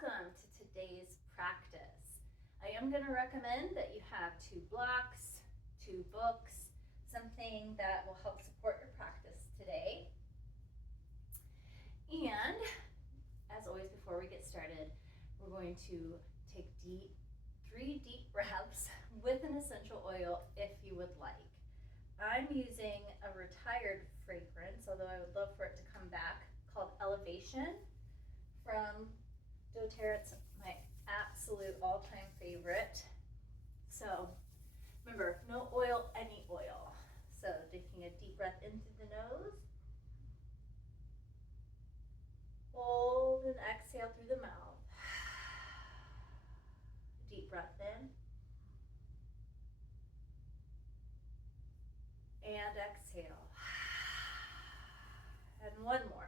welcome to today's practice. I am going to recommend that you have 2 blocks, 2 books, something that will help support your practice today. And as always, before we get started, we're going to take 3 deep breaths with an essential oil if you would like. I'm using a retired fragrance, although I would love for it to come back, called Elevation from doTERRA, my absolute all-time favorite. So remember, no oil, any oil. So taking a deep breath in through the nose, hold and exhale through the mouth. Deep breath in and exhale. And one more.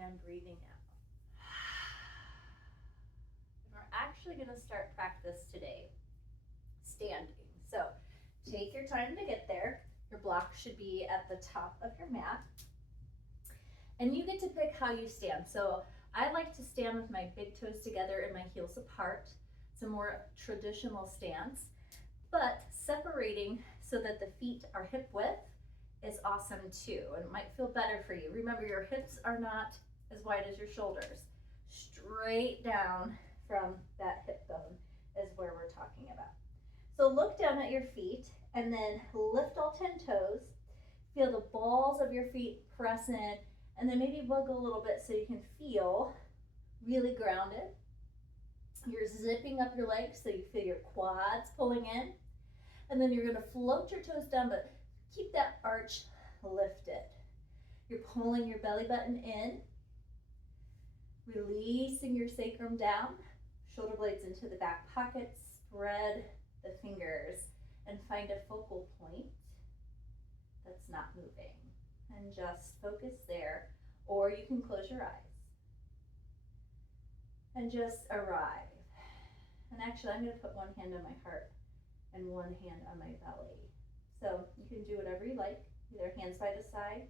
And breathing out. And we're actually going to start practice today standing. So take your time to get there. Your block should be at the top of your mat. And you get to pick how you stand. So I like to stand with my big toes together and my heels apart. It's a more traditional stance. But separating so that the feet are hip width is awesome too, and it might feel better for you. Remember, your hips are not as wide as your shoulders. Straight down from that hip bone is where we're talking about. So look down at your feet and then lift all 10 toes. Feel the balls of your feet press in, and then maybe wiggle a little bit so you can feel really grounded. You're zipping up your legs so you feel your quads pulling in. And then you're going to float your toes down, but keep that arch lifted. You're pulling your belly button in, releasing your sacrum down, shoulder blades into the back pocket, spread the fingers, and find a focal point that's not moving. And just focus there, or you can close your eyes. And just arrive. And actually, I'm going to put one hand on my heart and one hand on my belly. So you can do whatever you like, either hands by the side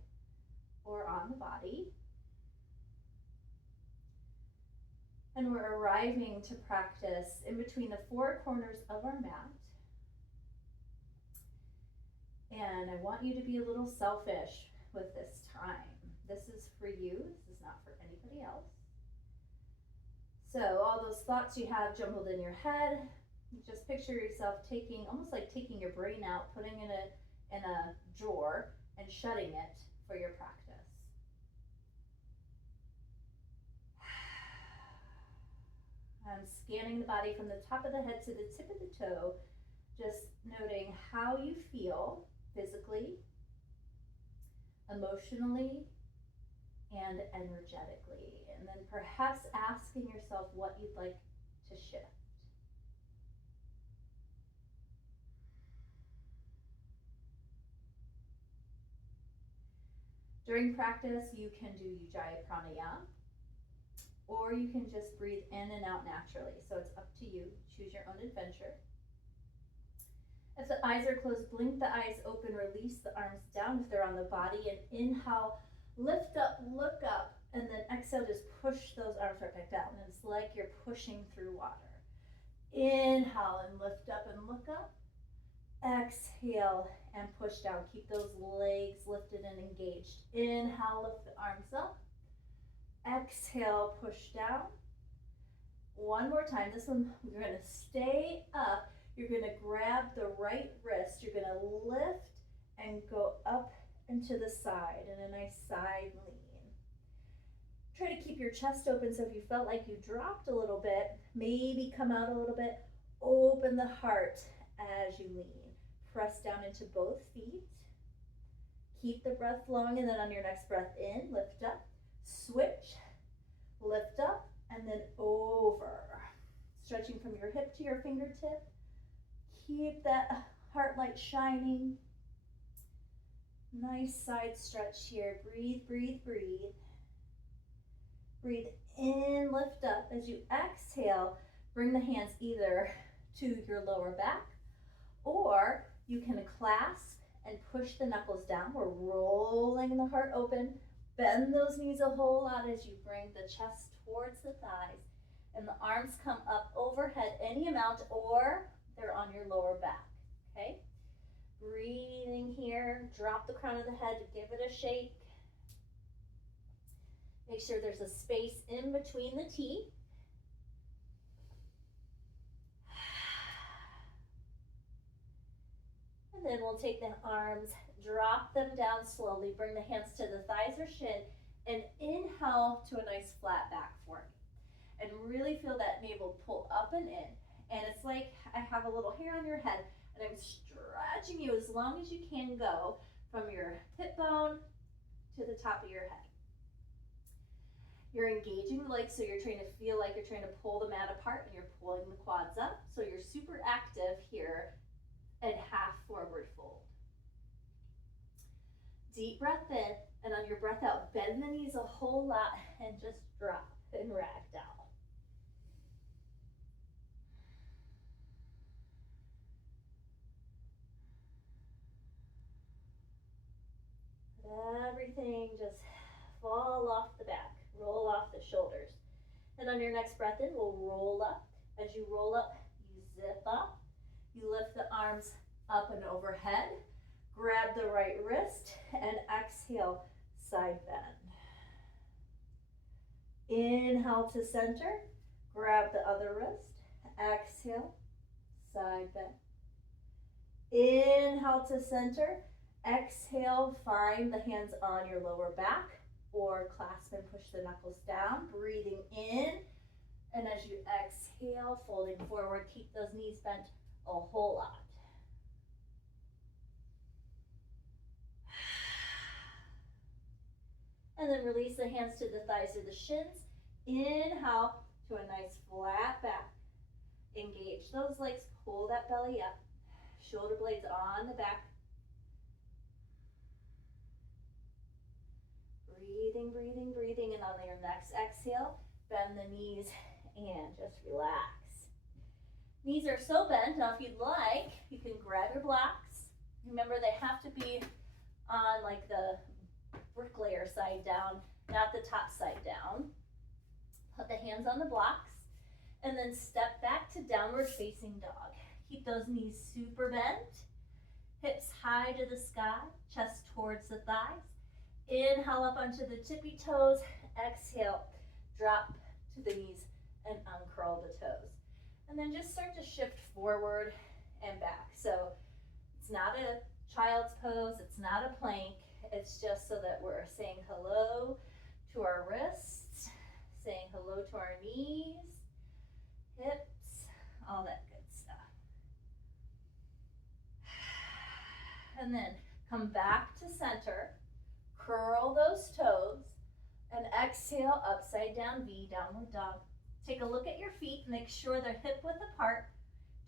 or on the body. And we're arriving to practice in between the 4 corners of our mat. And I want you to be a little selfish with this time. This is for you, this is not for anybody else. So all those thoughts you have jumbled in your head, just picture yourself taking, almost like taking your brain out, putting it in a drawer and shutting it for your practice. I'm scanning the body from the top of the head to the tip of the toe, just noting how you feel physically, emotionally, and energetically. And then perhaps asking yourself what you'd like to shift. During practice, you can do Ujjayi Pranayama, or you can just breathe in and out naturally. So it's up to you. Choose your own adventure. If the eyes are closed, blink the eyes open, release the arms down if they're on the body, and inhale, lift up, look up, and then exhale, just push those arms right back down. And it's like you're pushing through water. Inhale and lift up and look up. Exhale and push down. Keep those legs lifted and engaged. Inhale, lift the arms up. Exhale, push down. One more time. This one, you're going to stay up. You're going to grab the right wrist. You're going to lift and go up and to the side, and a nice side lean. Try to keep your chest open, so if you felt like you dropped a little bit, maybe come out a little bit. Open the heart as you lean. Press down into both feet. Keep the breath long, and then on your next breath in, lift up, switch, lift up, and then over. Stretching from your hip to your fingertip. Keep that heart light shining. Nice side stretch here. Breathe, breathe, breathe. Breathe in, lift up. As you exhale, bring the hands either to your lower back, or you can clasp and push the knuckles down. We're rolling the heart open, Bend those knees a whole lot as you bring the chest towards the thighs, and the arms come up overhead any amount, or they're on your lower back, okay? Breathing here, drop the crown of the head, give it a shake. Make sure there's a space in between the teeth. And then we'll take the arms, drop them down slowly, bring the hands to the thighs or shin, and inhale to a nice flat back for me. And really feel that navel pull up and in. And it's like I have a little hair on your head, and I'm stretching you as long as you can go from your hip bone to the top of your head. You're engaging the legs, so you're trying to feel like you're trying to pull the mat apart, and you're pulling the quads up. So you're super active here and half forward fold. Deep breath in, and on your breath out, bend the knees a whole lot and just drop and ragdoll. Everything just fall off the back, roll off the shoulders. And on your next breath in, we'll roll up. As you roll up, you zip up. You lift the arms up and overhead. Grab the right wrist and exhale, side bend. Inhale to center. Grab the other wrist. Exhale, side bend. Inhale to center. Exhale, find the hands on your lower back or clasp and push the knuckles down. Breathing in. And as you exhale, folding forward, keep those knees bent a whole lot. And then release the hands to the thighs or the shins. Inhale to a nice flat back. Engage those legs, pull that belly up. Shoulder blades on the back. Breathing, breathing, breathing. And on your next exhale, bend the knees and just relax. Knees are so bent. Now if you'd like, you can grab your blocks. Remember, they have to be on like the bricklayer side down, not the top side down. Put the hands on the blocks and then step back to downward facing dog. Keep those knees super bent, hips high to the sky, chest towards the thighs. Inhale up onto the tippy toes, exhale, drop to the knees and uncurl the toes. And then just start to shift forward and back. So it's not a child's pose, it's not a plank, it's just so that we're saying hello to our wrists, saying hello to our knees, hips, all that good stuff. And then come back to center, curl those toes, and exhale, upside down V, downward dog. Take a look at your feet, make sure they're hip width apart,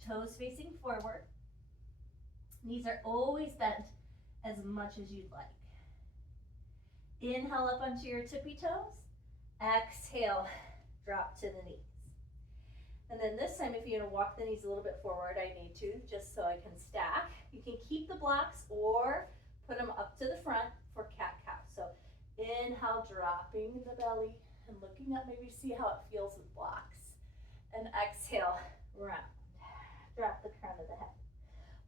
toes facing forward. Knees are always bent as much as you'd like. Inhale up onto your tippy toes. Exhale, drop to the knees. And then this time, if you're gonna walk the knees a little bit forward, I need to, just so I can stack. You can keep the blocks or put them up to the front for cat-cow. So inhale, dropping the belly and looking up, maybe see how it feels with blocks. And exhale, round. Drop the crown of the head.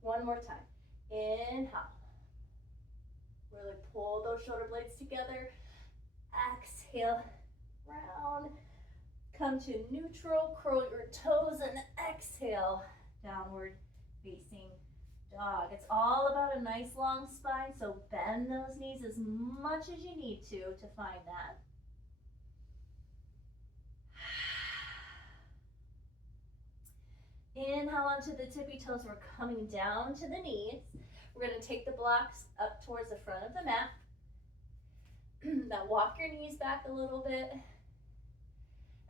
One more time. Inhale. Really pull those shoulder blades together. Exhale, round. Come to neutral, curl your toes, and exhale, downward facing dog. It's all about a nice long spine, so bend those knees as much as you need to find that. Inhale onto the tippy toes. We're coming down to the knees. We're going to take the blocks up towards the front of the mat. Now walk your knees back a little bit.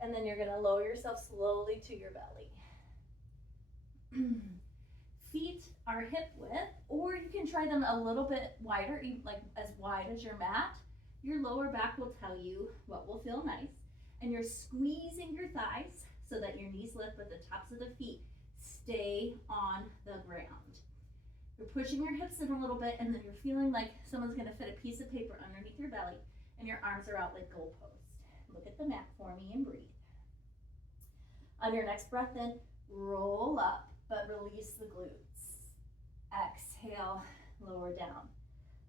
And then you're going to lower yourself slowly to your belly. Feet are hip width, or you can try them a little bit wider, like as wide as your mat. Your lower back will tell you what will feel nice. And you're squeezing your thighs so that your knees lift, but the tops of the feet stay on the ground. You're pushing your hips in a little bit, and then you're feeling like someone's going to fit a piece of paper underneath your belly, and your arms are out like goalposts. Look at the mat for me and breathe. On your next breath in, roll up, but release the glutes. Exhale, lower down.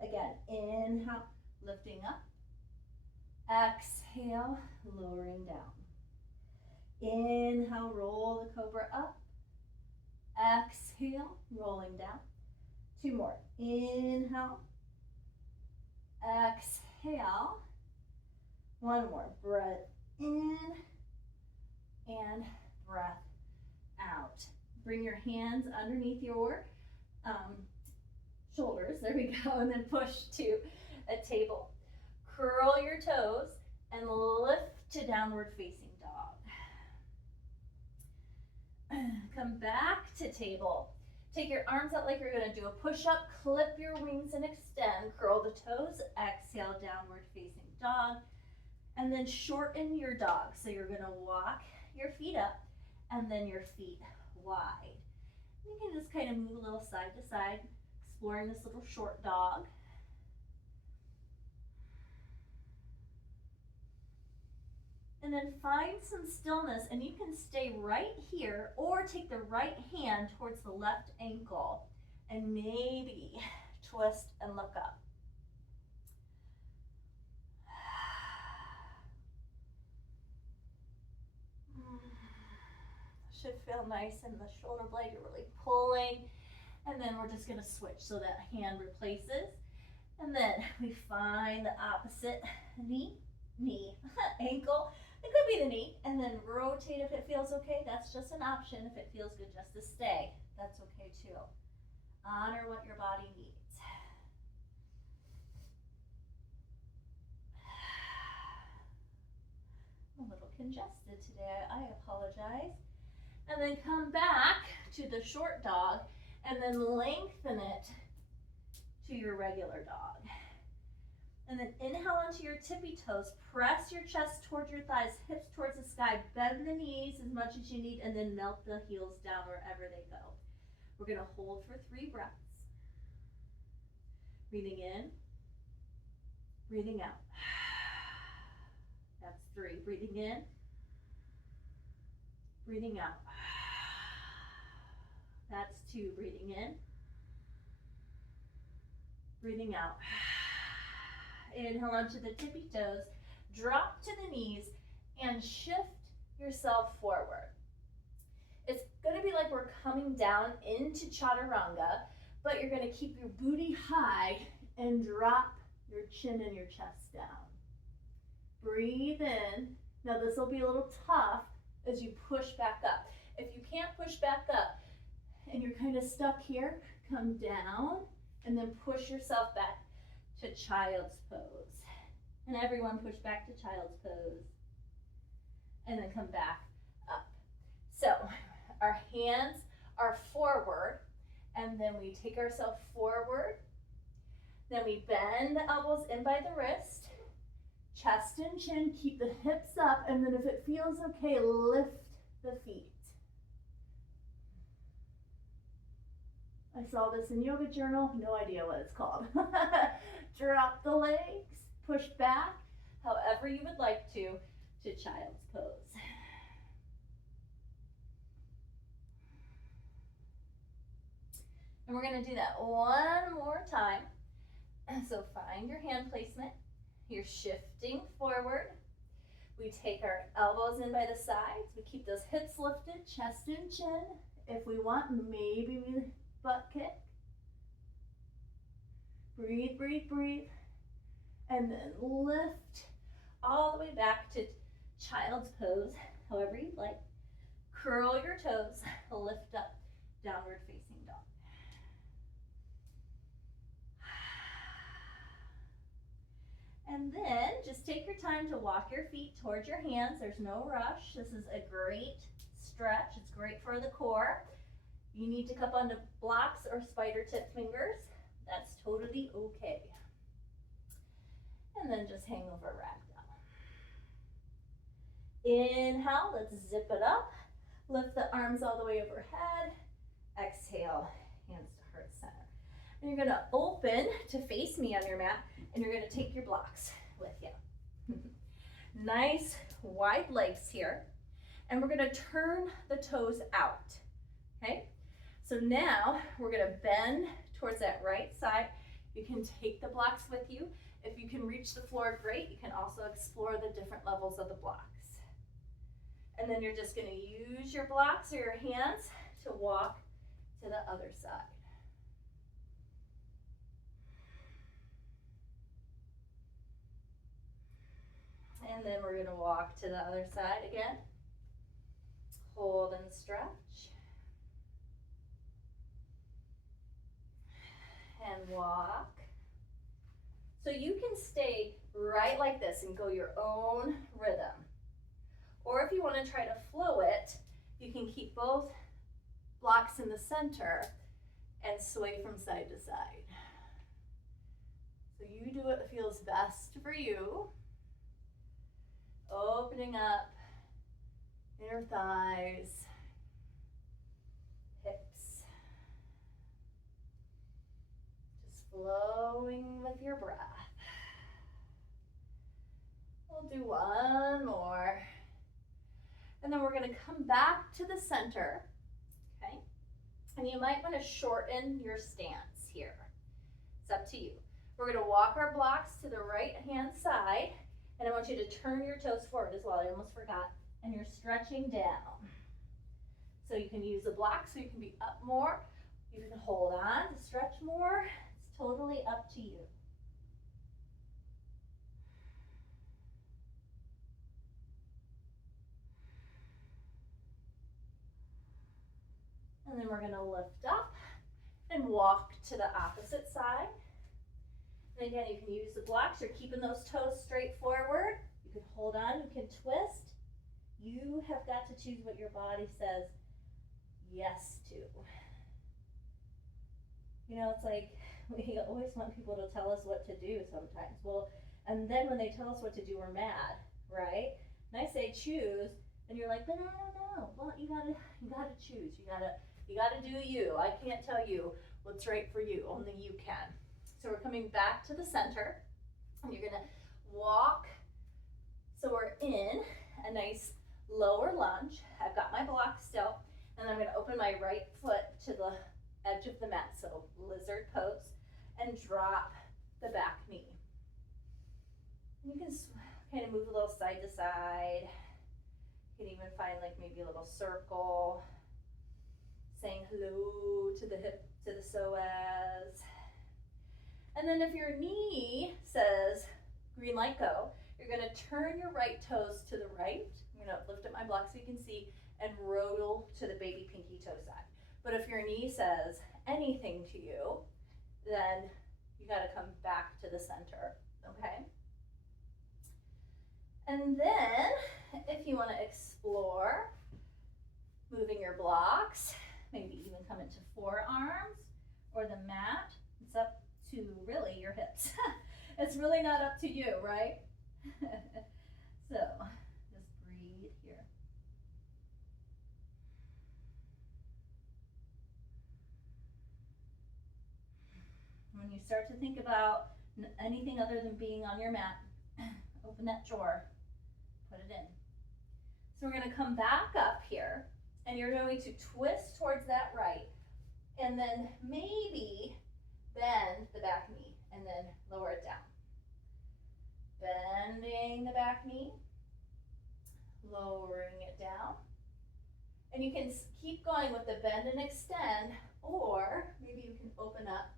Again, inhale, lifting up. Exhale, lowering down. Inhale, roll the cobra up. Exhale, rolling down. 2 more. Inhale. Exhale. 1 more. Breath in and breath out. Bring your hands underneath your shoulders. There we go. And then push to a table. Curl your toes and lift to downward facing dog. Come back to table. Take your arms out like you're going to do a push-up. Clip your wings and extend. Curl the toes. Exhale, downward facing dog. And then shorten your dog. So you're going to walk your feet up and then your feet wide. You can just kind of move a little side to side, exploring this little short dog. And then find some stillness, and you can stay right here or take the right hand towards the left ankle and maybe twist and look up. Should feel nice in the shoulder blade. You're really pulling. And then we're just going to switch so that hand replaces. And then we find the opposite knee, ankle. It could be the knee, and then rotate if it feels okay. That's just an option. If it feels good just to stay, that's okay too. Honor what your body needs. I'm a little congested today. I apologize. And then come back to the short dog, and then lengthen it to your regular dog. And then inhale onto your tippy toes, press your chest towards your thighs, hips towards the sky, bend the knees as much as you need, and then melt the heels down wherever they go. We're going to hold for 3 breaths. Breathing in, breathing out. That's 3. Breathing in, breathing out. That's 2. Breathing in, breathing out. Inhale onto the tippy toes, drop to the knees, and shift yourself forward. It's going to be like we're coming down into chaturanga, but you're going to keep your booty high and drop your chin and your chest down. Breathe in. Now this will be a little tough as you push back up. If you can't push back up and you're kind of stuck here, come down and then push yourself back to child's pose. And everyone push back to child's pose. And then come back up. So our hands are forward, and then we take ourselves forward. Then we bend the elbows in by the wrist, chest and chin, keep the hips up, and then if it feels okay, lift the feet. I saw this in Yoga Journal, no idea what it's called. Drop the legs, push back, however you would like to child's pose. And we're going to do that one more time. So find your hand placement. You're shifting forward. We take our elbows in by the sides. We keep those hips lifted, chest and chin. If we want, maybe we butt kick. Breathe, breathe, breathe. And then lift all the way back to child's pose, however you'd like. Curl your toes, lift up, downward facing dog. And then just take your time to walk your feet towards your hands. There's no rush. This is a great stretch. It's great for the core. You need to cup onto blocks or spider tip fingers. That's totally okay. And then just hang over ragdoll. Inhale, let's zip it up. Lift the arms all the way overhead. Exhale, hands to heart center. And you're gonna open to face me on your mat, and you're gonna take your blocks with you. nice wide legs here, and we're gonna turn the toes out, okay? So now we're gonna bend towards that right side. You can take the blocks with you. If you can reach the floor, great. You can also explore the different levels of the blocks. And then you're just gonna use your blocks or your hands to walk to the other side. And then we're gonna walk to the other side again. Hold and stretch. And walk. So you can stay right like this and go your own rhythm. Or if you want to try to flow it, you can keep both blocks in the center and sway from side to side. So you do what feels best for you. Opening up inner thighs, hips. Just flowing with your breath. We'll do one more. And then we're going to come back to the center, okay? And you might want to shorten your stance here. It's up to you. We're going to walk our blocks to the right hand side, and I want you to turn your toes forward as well. I almost forgot. And you're stretching down. So you can use the blocks so you can be up more. You can hold on to stretch more. It's totally up to you. And then we're gonna lift up and walk to the opposite side. And again, you can use the blocks. You're keeping those toes straight forward. You can hold on, you can twist. You have got to choose what your body says yes to. You know, it's like we always want people to tell us what to do sometimes. Well, and then when they tell us what to do, we're mad, right? And I say choose, and you're like, but I don't know. Well, you gotta choose. You gotta do you. I can't tell you what's right for you. Only you can. So we're coming back to the center, and you're gonna walk. So we're in a nice lower lunge. I've got my block still, and I'm gonna open my right foot to the edge of the mat. So lizard pose, and drop the back knee. You can kind of move a little side to side. You can even find like maybe a little circle, saying hello to the hip, to the psoas. And then if your knee says green light go, you're gonna turn your right toes to the right. I'm gonna lift up my block so you can see and roll to the baby pinky toe side. But if your knee says anything to you, then you gotta come back to the center, okay? And then if you wanna explore moving your blocks, maybe even come into forearms or the mat, it's up to really your hips. It's really not up to you, right? So just breathe here. When you start to think about anything other than being on your mat, open that drawer, put it in. So we're going to come back up here, and you're going to twist towards that right, and then maybe bend the back knee, and then lower it down. Bending the back knee, lowering it down. And you can keep going with the bend and extend, or maybe you can open up,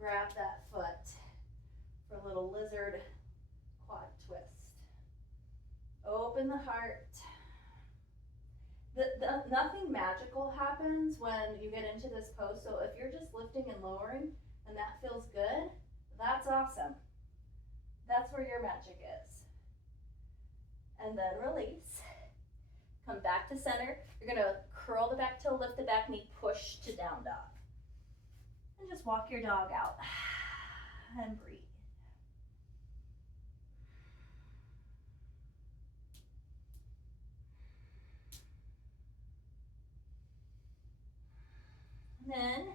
grab that foot for a little lizard quad twist. Open the heart. Nothing magical happens when you get into this pose, so if you're just lifting and lowering and that feels good, that's awesome. That's where your magic is. And then release. Come back to center. You're gonna curl the back toe, lift the back knee, push to down dog. And just walk your dog out and breathe. And then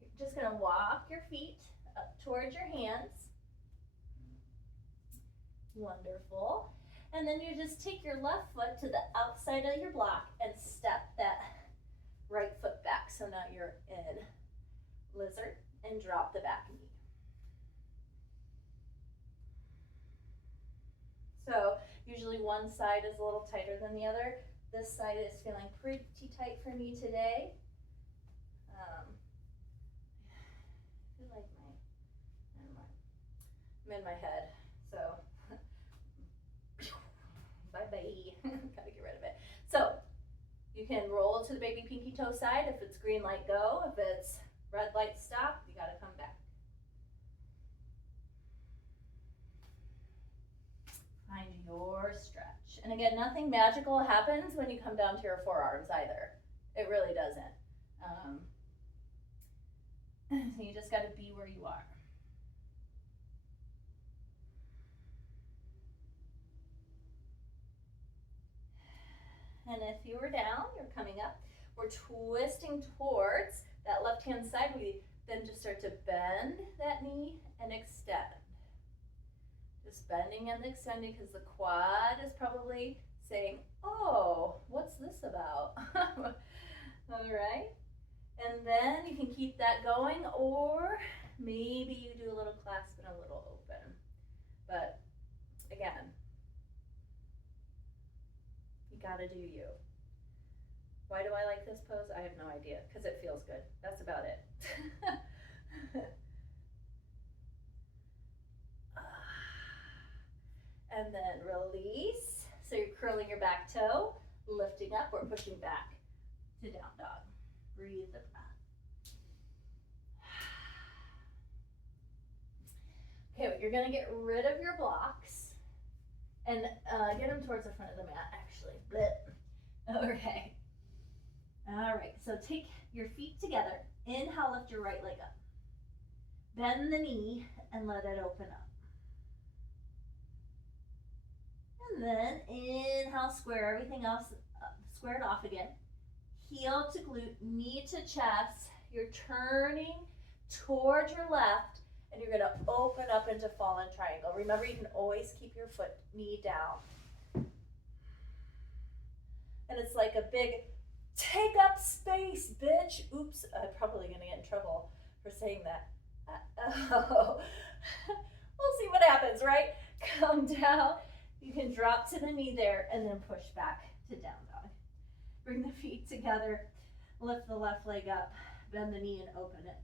you're just gonna walk your feet up towards your hands. Wonderful. And then you just take your left foot to the outside of your block and step that right foot back. So now you're in lizard and drop the back knee. So usually one side is a little tighter than the other. This side is feeling pretty tight for me today. I feel like I'm in my head, so bye-bye. Gotta get rid of it. So you can roll to the baby pinky toe side. If it's green light, go. If it's red light, stop. You gotta come back. Find your stretch. And again, nothing magical happens when you come down to your forearms either. It really doesn't. So you just got to be where you are. And if you were down, you're coming up. We're twisting towards that left-hand side. We then just start to bend that knee and extend. Just bending and extending because the quad is probably saying, oh, what's this about? All right. And then you can keep that going, or maybe you do a little clasp and a little open. But again, you gotta do you. Why do I like this pose? I have no idea, because it feels good. That's about it. And then release. So you're curling your back toe, lifting up, or pushing back to down dog. Breathe the breath. Okay, you're gonna get rid of your blocks and get them towards the front of the mat, actually. Blip. Okay. All right, so take your feet together. Inhale, lift your right leg up. Bend the knee and let it open up. And then inhale, square everything else up, square it off again. Heel to glute, knee to chest. You're turning towards your left, and you're gonna open up into fallen triangle. Remember, you can always keep your knee down. And it's like a big, take up space, bitch. Oops, I'm probably gonna get in trouble for saying that. We'll see what happens, right? Come down. You can drop to the knee there and then push back to down dog. Bring the feet together, lift the left leg up, bend the knee and open it.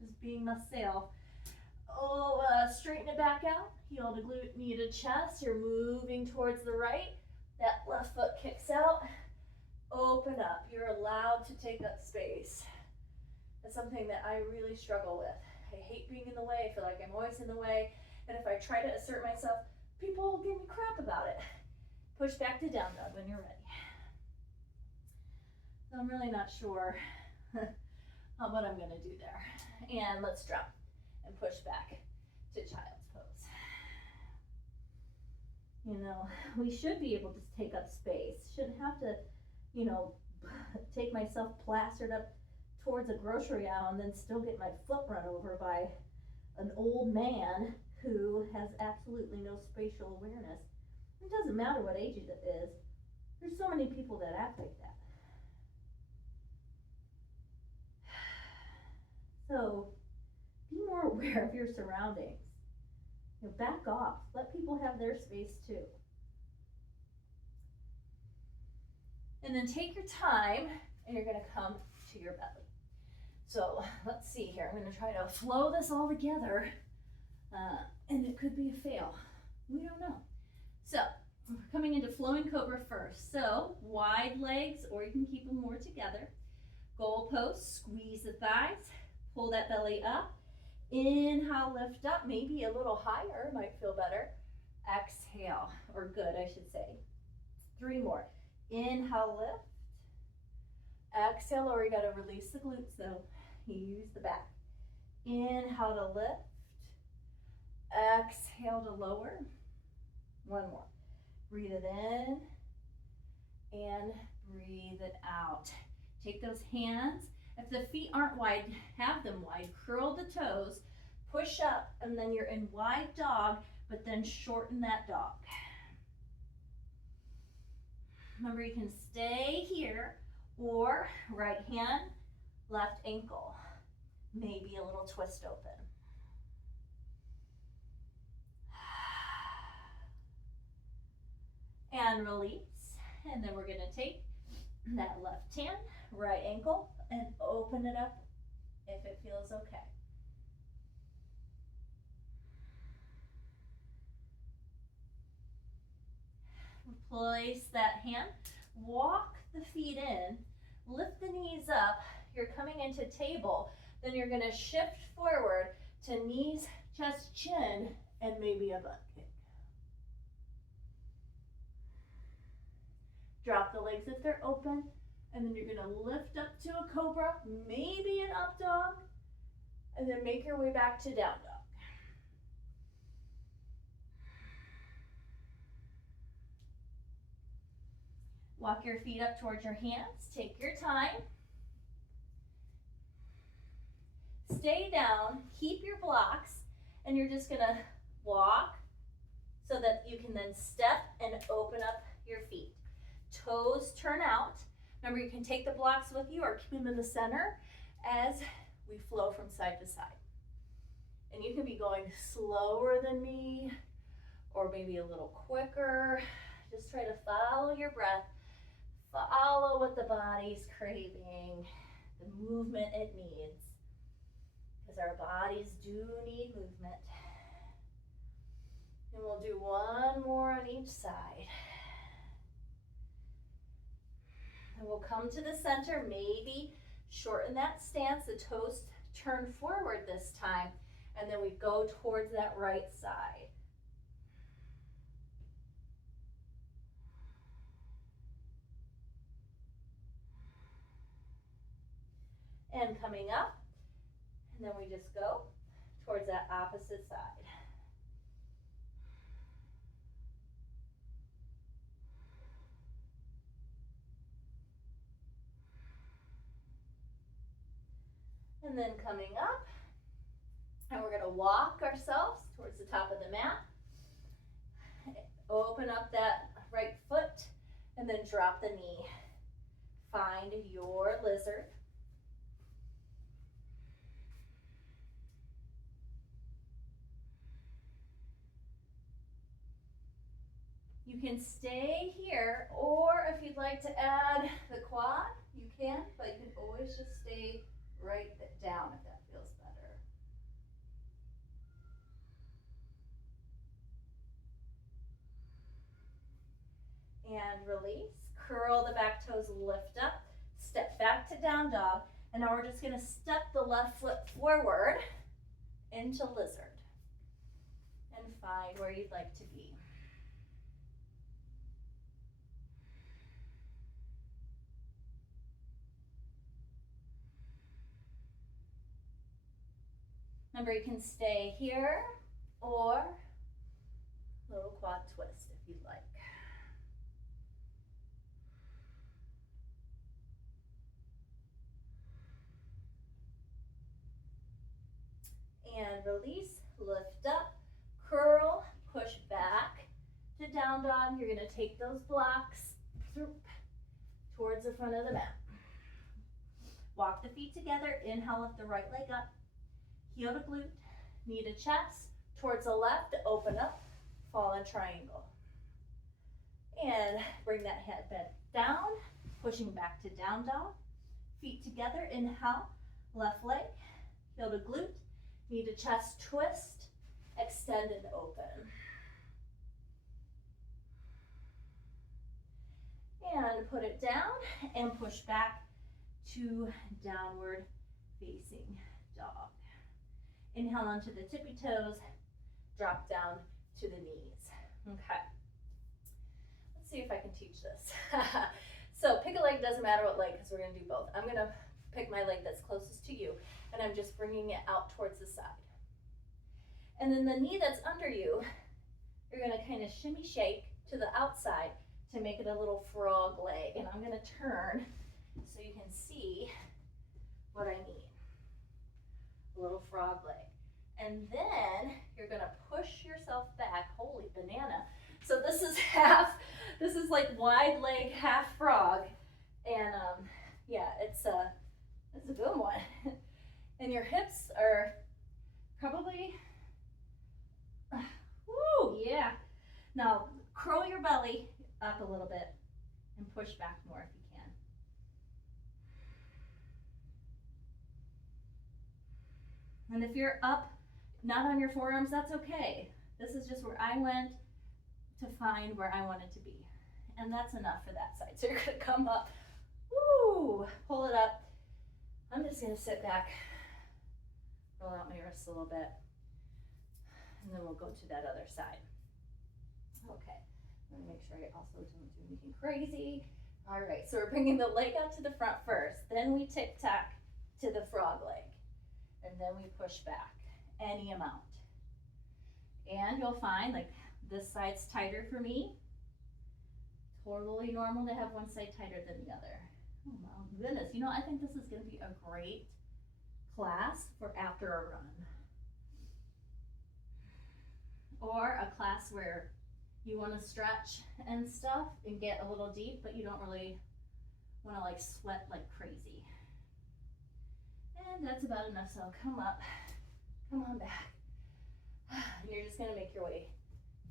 Just being myself. Oh, straighten it back out. Heel to glute, knee to chest. You're moving towards the right. That left foot kicks out. Open up. You're allowed to take up space. That's something that I really struggle with. I hate being in the way. I feel like I'm always in the way. And if I try to assert myself, people will give me crap about it. Push back to down dog when you're ready. So I'm really not sure what I'm going to do there. And let's drop and push back to child's pose. You know, we should be able to take up space. Shouldn't have to, you know, take myself plastered up towards a grocery aisle and then still get my foot run over by an old man who has absolutely no spatial awareness. It doesn't matter what age it is. There's so many people that act like that. So be more aware of your surroundings. You know, back off. Let people have their space too. And then take your time and you're going to come to your belly. So let's see here. I'm going to try to flow this all together. And it could be a fail. We don't know. So we're coming into flowing cobra first. So wide legs, or you can keep them more together. Goalpost, squeeze the thighs, pull that belly up. Inhale, lift up, maybe a little higher, might feel better. Exhale, or good, I should say. 3 more. Inhale, lift. Exhale, or you got to release the glutes, so you use the back. Inhale to lift. Exhale to lower. 1 more. Breathe it in and breathe it out. Take those hands If the feet aren't wide, have them wide. Curl the toes, push up, and then you're in wide dog, but then shorten that dog. Remember, you can stay here, or right hand, left ankle. Maybe a little twist open. And release. And then we're gonna take that left hand, right ankle, and open it up if it feels okay. Place that hand, walk the feet in, lift the knees up. You're coming into table, then you're gonna shift forward to knees, chest, chin, and maybe a butt kick. Drop the legs if they're open, and then you're gonna lift up to a cobra, maybe an up dog, and then make your way back to down dog. Walk your feet up towards your hands, take your time. Stay down, keep your blocks, and you're just gonna walk so that you can then step and open up your feet. Toes turn out. Remember, you can take the blocks with you or keep them in the center as we flow from side to side. And you can be going slower than me or maybe a little quicker. Just try to follow your breath. Follow what the body's craving, the movement it needs. Because our bodies do need movement. And we'll do one more on each side. And we'll come to the center, maybe shorten that stance, the toes turn forward this time, and then we go towards that right side. And coming up, and then we just go towards that opposite side. And then coming up, and we're gonna walk ourselves towards the top of the mat. Open up that right foot, and then drop the knee. Find your lizard. You can stay here, or if you'd like to add the quad, you can, but you can always just stay right down if that feels better. And release. Curl the back toes, lift up, step back to down dog, and now we're just gonna step the left foot forward into lizard and find where you'd like to be. Remember, you can stay here or little quad twist if you'd like. And release, lift up, curl, push back to down dog. You're gonna take those blocks towards the front of the mat. Walk the feet together, inhale, lift the right leg up, heel to glute, knee to chest, towards the left, open up, fall in triangle. And bring that head bent down, pushing back to down dog. Feet together, inhale, left leg, heel to glute, knee to chest, twist, extend and open. And put it down and push back to downward facing dog. Inhale onto the tippy toes, drop down to the knees. Okay. Let's see if I can teach this. So pick a leg, doesn't matter what leg, because we're gonna do both. I'm gonna pick my leg that's closest to you, and I'm just bringing it out towards the side. And then the knee that's under you, you're gonna kind of shimmy shake to the outside to make it a little frog leg. And I'm gonna turn so you can see what I mean. A little frog leg. And then you're gonna push yourself back. Holy banana. So this is like wide leg, half frog. And yeah, it's a good one. And your hips are probably, woo, yeah. Now curl your belly up a little bit and push back more if you can. And if you're up, not on your forearms, that's okay. This is just where I went to find where I wanted to be. And that's enough for that side. So you're gonna come up, woo, pull it up. I'm just gonna sit back, roll out my wrists a little bit, and then we'll go to that other side. Okay, I'm gonna make sure I also don't do anything crazy. All right, so we're bringing the leg out to the front first, then we tic-tac to the frog leg, and then we push back any amount. And you'll find like this side's tighter for me. Totally normal to have one side tighter than the other. Oh my goodness, you know, I think this is gonna be a great class for after a run. Or a class where you wanna stretch and stuff and get a little deep, but you don't really wanna like sweat like crazy. And that's about enough, so come up, come on back. And you're just gonna make your way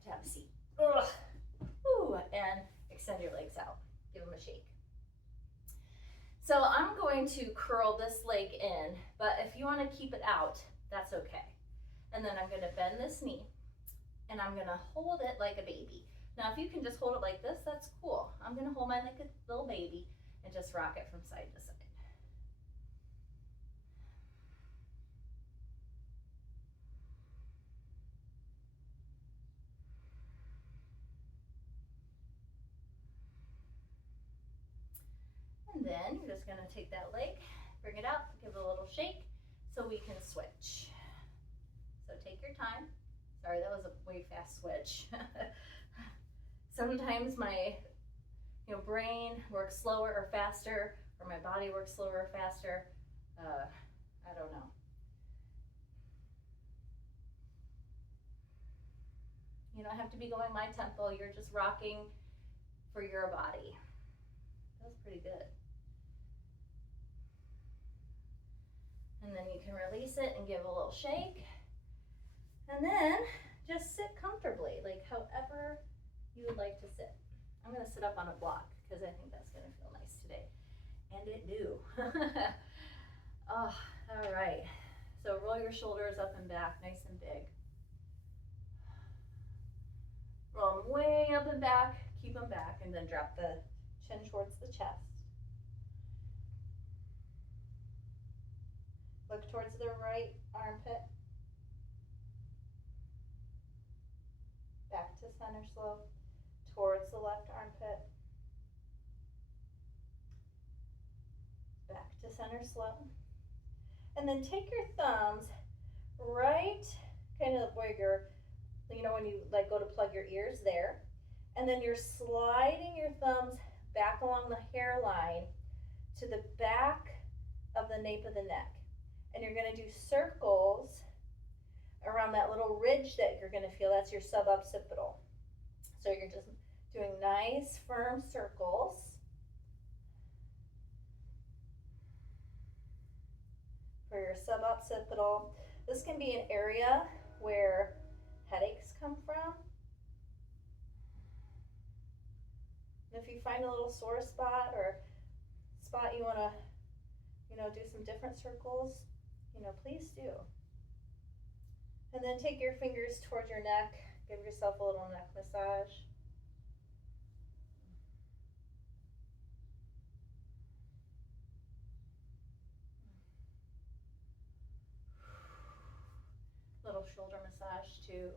to have a seat. Ugh. Ooh, and extend your legs out, give them a shake. So I'm going to curl this leg in, but if you wanna keep it out, that's okay. And then I'm gonna bend this knee, and I'm gonna hold it like a baby. Now if you can just hold it like this, that's cool. I'm gonna hold mine like a little baby and just rock it from side to side. And then you're just gonna take that leg, bring it out, give it a little shake so we can switch. So take your time. Sorry, that was a way fast switch. Sometimes my brain works slower or faster, or my body works slower or faster. I don't know. You don't have to be going my tempo, you're just rocking for your body. That was pretty good. And then you can release it and give a little shake. And then just sit comfortably, like however you would like to sit. I'm gonna sit up on a block because I think that's gonna feel nice today. And it do. Oh, all right. So roll your shoulders up and back, nice and big. Roll them way up and back, keep them back, and then drop the chin towards the chest. Look towards the right armpit. Back to center slow, towards the left armpit. Back to center slow. And then take your thumbs right kind of where you're, when you like go to plug your ears there. And then you're sliding your thumbs back along the hairline to the back of the nape of the neck. And you're gonna do circles around that little ridge that you're gonna feel. That's your suboccipital. So you're just doing nice, firm circles. For your suboccipital. This can be an area where headaches come from. And if you find a little sore spot or spot you wanna, do some different circles, please do. And then take your fingers towards your neck, give yourself a little neck massage. Little shoulder massage too.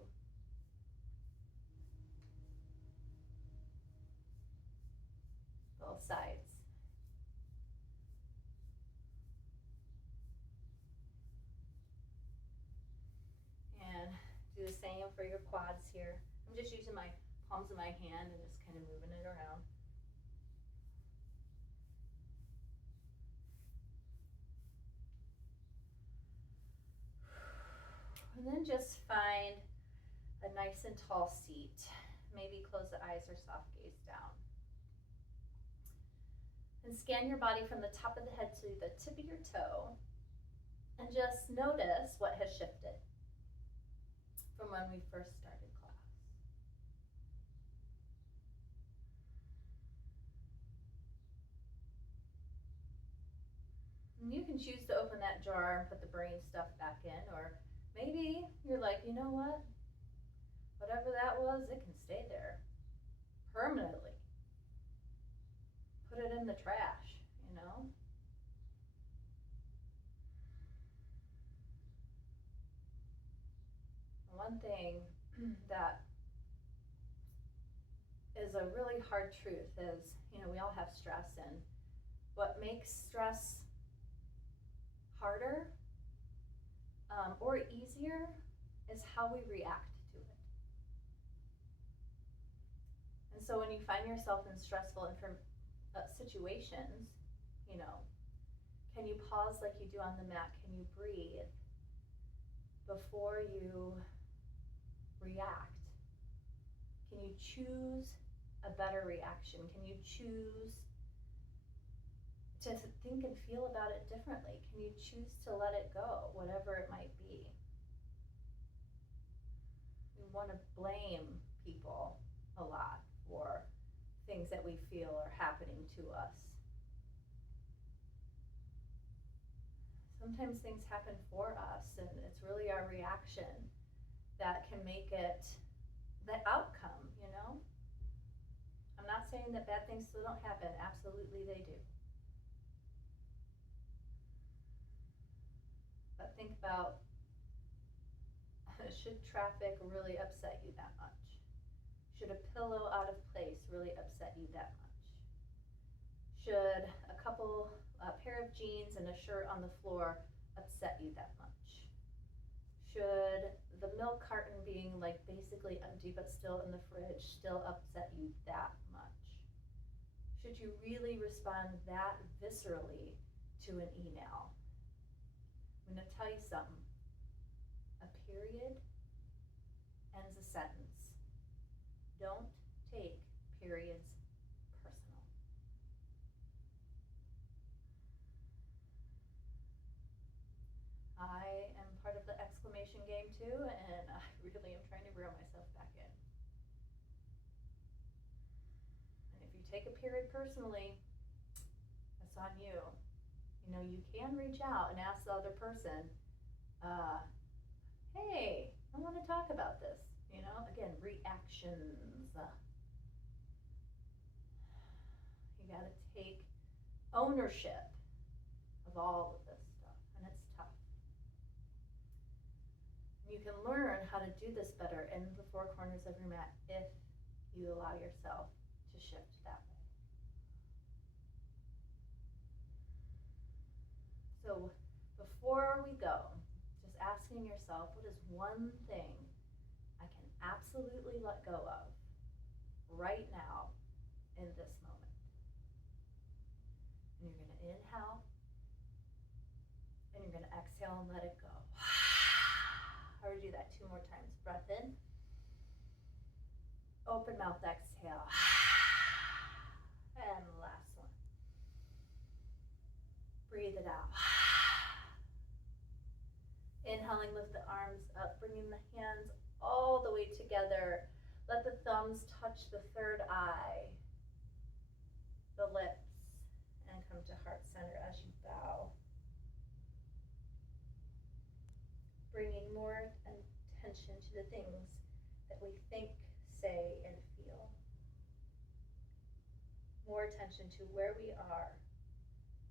Both sides. And do the same for your quads here. I'm just using my palms of my hand and just kind of moving it around. And then just find a nice and tall seat. Maybe close the eyes or soft gaze down. And scan your body from the top of the head to the tip of your toe. And just notice what has shifted from when we first started class. And you can choose to open that jar and put the brain stuff back in, or maybe you're like, you know what? Whatever that was, it can stay there permanently. Put it in the trash, you know? One thing that is a really hard truth is, you know, we all have stress, and what makes stress harder or easier is how we react to it. And so when you find yourself in stressful situations, you know, can you pause like you do on the mat? Can you breathe before you react? Can you choose a better reaction? Can you choose to think and feel about it differently? Can you choose to let it go, whatever it might be? We want to blame people a lot for things that we feel are happening to us. Sometimes things happen for us, and it's really our reaction that can make it the outcome, you know? I'm not saying that bad things still don't happen. Absolutely they do. But think about, should traffic really upset you that much? Should a pillow out of place really upset you that much? Should a pair of jeans and a shirt on the floor upset you that much? Should the milk carton being like basically empty but still in the fridge still upset you that much? Should you really respond that viscerally to an email? I'm going to tell you something. A period ends a sentence. Don't take periods personal. I am part of the exclamation game too, and I really am trying to reel myself back in. And if you take a period personally, that's on you. You know, you can reach out and ask the other person, hey, I want to talk about this. You know, again, reactions. You got to take ownership of all of this stuff, and it's tough. You can learn how to do this better in the four corners of your mat if you allow yourself to shift that way. So before we go, just asking yourself, what is one thing I can absolutely let go of right now in this moment? And you're going to inhale, and you're going to exhale and let it go. I would do that 2 more times. Breath in, open mouth, exhale, and last one. Breathe it out. Inhaling, lift the arms up, bringing the hands all the way together. Let the thumbs touch the third eye, the lips, and come to heart center as you bow. Bringing more attention to the things that we think, say, and feel. More attention to where we are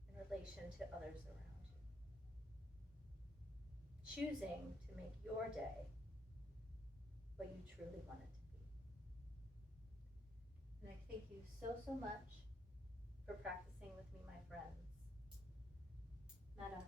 in relation to others around you. Choosing to make your day what you truly want it to be. And I thank you so much for practicing with me, my friends. Nada.